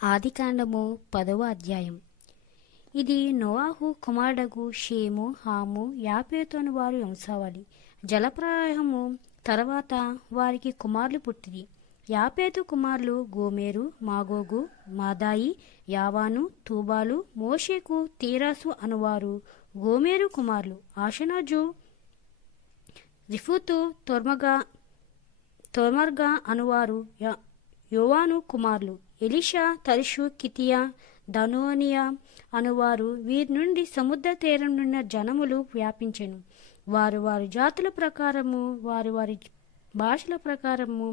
ఆదికాండము 10వ అధ్యాయం. ఇది నోవాహు కుమారుడగు షేము, హాము, యాపేతు అను వారి వంశావళి. జలప్రవాహము తర్వాత వారికి కుమారులు పుట్టిరి. యాపేతు కుమారులు గోమెరు, మాగోగు, మాదాయి, యావాను, తూబాలు, మోషేకు తీరాసు అనువారు. గోమెరు కుమారులు ఆషనాజు, రిఫుతు, తొమర్గా అనువారు. యోవాను కుమారులు ఎలీషా, తరిషు, కితియా, దనోనియా అనువారు. వీరి నుండి సముద్ర తీరం నుండి జనములు వ్యాపించెను. వారు వారి జాతుల ప్రకారము, వారి వారి భాషల ప్రకారము,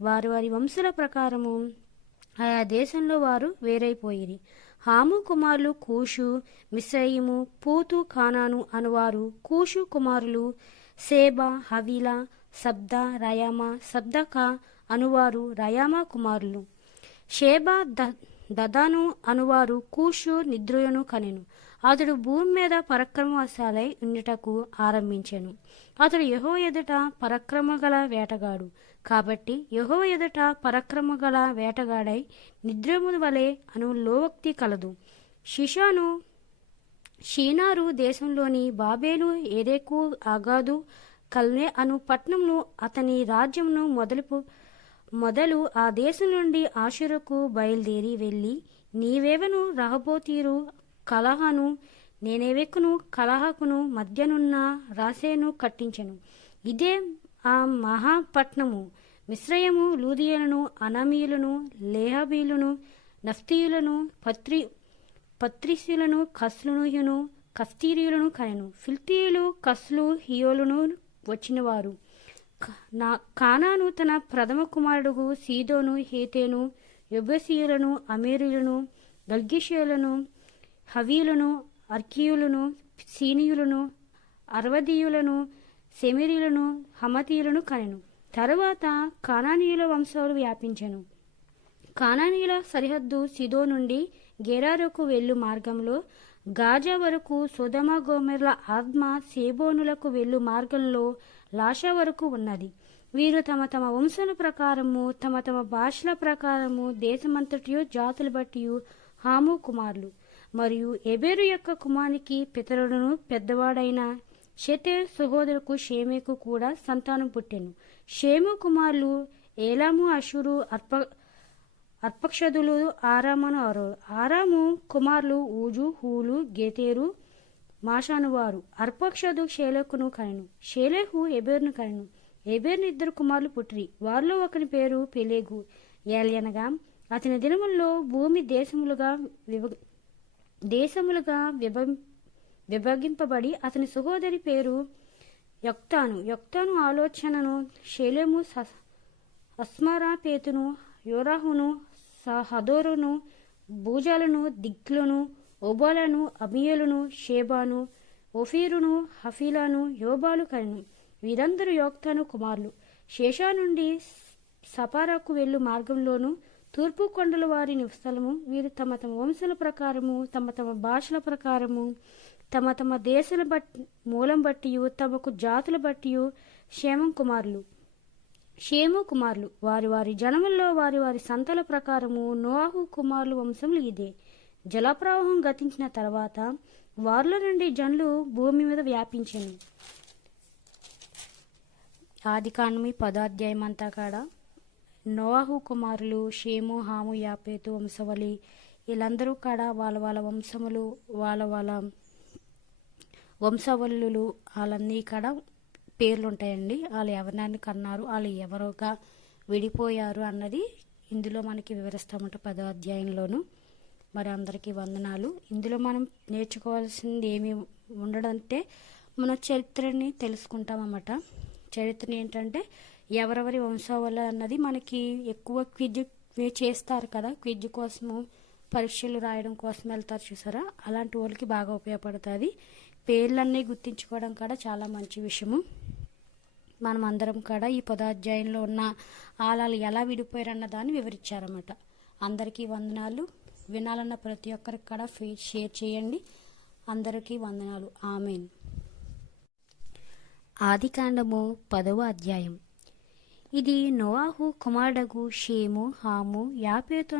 వారి వారి వంశుల ప్రకారము ఆయా దేశంలో వారు వేరైపోయిరి. హాము కుమారులు కూషు, మిస్రయిము, పూతు, కానాను అనువారు. కూషు కుమారులు సేబా, హవీలా, సబ్దా, రయామా, సబ్దకా అనువారు. రయామా కుమారులు షేబా, దదాను అనువారు. కూషు నిద్రయును కనెను. అతడు భూమి మీద పరక్రమశాలై ఉండుటకు ఆరంభించెను. అతడు యెహోవా ఎదుట పరక్రమగల వేటగాడు కాబట్టి యెహోవా ఎదుట పరక్రమగల వేటగాడై నిద్రము వలె అను లోవక్తి కలదు. షీనారు దేశంలోని బాబేలు, ఎరేకు, అగాదు, కల్నే అను పట్టణములు అతని రాజ్యమును మొదలు ఆ దేశం నుండి ఆషురకు బయలుదేరి వెళ్ళి నీవేవను, రహబోతీరు, కలహను, నేనేవెకును, కలహకును మధ్యనున్న రాసేను కట్టించెను. ఇదే ఆ మహాపట్నము. మిశ్రయము, లూదియలను, అనమీయులను, లేహబీలను, నఫ్తీయులను, పత్రిసీలను, కస్లును, కస్తీరియులను కనెను. ఫిల్తీయులు, కస్లు, హియోలును వచ్చినవారు. కానాను తన ప్రథమ కుమారుడు సీదోను, హేతేను, యెబూసీయులను, అమోరీయులను, గల్గిషీయులను, హవీలను, అర్కీయులను, సీనీయులను, అర్వదీయులను, సెమిరీయులను, హమతీయులను కనెను. తరువాత కానానీయుల వంశాలు వ్యాపించెను. కానానీయుల సరిహద్దు సిదో నుండి గెరారుకు వెళ్ళు మార్గంలో గాజా వరకు, సొదొమ గొమొర్రా, ఆద్మా, సేబోనులకు వెళ్ళు మార్గంలో లాషా వరకు ఉన్నది. వీరు తమ తమ వంశాల ప్రకారము, తమ తమ భాషల ప్రకారము దేశమంతటియు జాతుల బట్టి హాము కుమారులు. మరియు ఎబెరు యొక్క కుమారునికి పితరుడును పెద్దవాడైన షెతెర్ సహోదరుకు షేమెకు కూడా సంతానం పుట్టెను. షేము కుమారులు ఏలాము, అషూరు, అర్పక్షదులు, ఆరామను ఆరాము కుమారులు ఊజు, హూలు, గేతేరు, మాషానువారు. అర్పక్షదు షేలెహును కనెను. షేలెహు ఎబెరును కనెను. ఎబెరును ఇద్దరు కుమారులు పుట్టిరి. వారిలో ఒకని పేరు పెలెగు. ఏలయనగా అతని దినముల్లో భూమి దేశములుగా విభజింపబడి అతని సహోదరి పేరు యొక్తాను ఆలోచనను, షేలెము, అస్మరాపేతును, యోరాహును, హదోరును, బూజాలను, దిగ్లను, ఓబాలను, అబియేలును, షేబాను, ఓఫీరును, హఫీలాను, యోబాలు కనెను. వీరందరూ యొక్తాను కుమారులు. షేషా నుండి సపారాకు వెళ్ళు మార్గంలోను తూర్పు కొండల వారి స్థలము. వీరు తమ తమ వంశల ప్రకారము, తమ తమ భాషల ప్రకారము, తమ తమ దేశాల మూలం బట్టి, తమకు జాతుల బట్టి షేము కుమారులు. వారి వారి జనముల్లో వారి వారి సంతల ప్రకారము నోవాహు కుమారుల వంశములు ఇదే. జలప్రవాహం గతించిన తర్వాత వారిలో నుండి జనులు భూమి మీద వ్యాపించెను. ఆదికాండము 10వ అధ్యాయం అంతా కాడ నోవాహు కుమారులు షేము, హాము, యాపేతు వంశవళి వీళ్ళందరూ కాడ వాళ్ళ వాళ్ళ వంశములు, వాళ్ళ వాళ్ళ వంశవల్లులు వాళ్ళన్నీ కాడ పేర్లు ఉంటాయండి. వాళ్ళు ఎవరినైనా కన్నారు, వాళ్ళు ఎవరుగా విడిపోయారు అన్నది ఇందులో మనకి వివరిస్తామంట 10వ అధ్యాయంలోను. మరి అందరికీ వందనాలు. ఇందులో మనం నేర్చుకోవాల్సింది ఏమి ఉండడంటే మన చరిత్రని తెలుసుకుంటామన్నమాట. చరిత్రని ఏంటంటే ఎవరెవరి వంశావళి అన్నది మనకి ఎక్కువ క్విజ్ చేస్తారు కదా, క్విజ్ కోసము పరీక్షలు రాయడం కోసం వెళ్తారు చూసారా, అలాంటి వాళ్ళకి బాగా ఉపయోగపడుతుంది. పేర్లన్నీ గుర్తించుకోవడం కూడా చాలా మంచి విషయము. మనం అందరం కూడా ఈ 10వ అధ్యాయంలో ఉన్న ఆలాలు ఎలా విడిపోయారు అన్న దాన్ని వివరించారన్నమాట. అందరికీ వందనాలు. వినాలన్న ప్రతి ఒక్కరికి కూడా షేర్ చేయండి. అందరికీ వందనాలు. ఆమెన్. ఆదికాండము 10వ అధ్యాయం. ఇది నోవాహు కుమారుడగు షేము, హాము, యాపేతు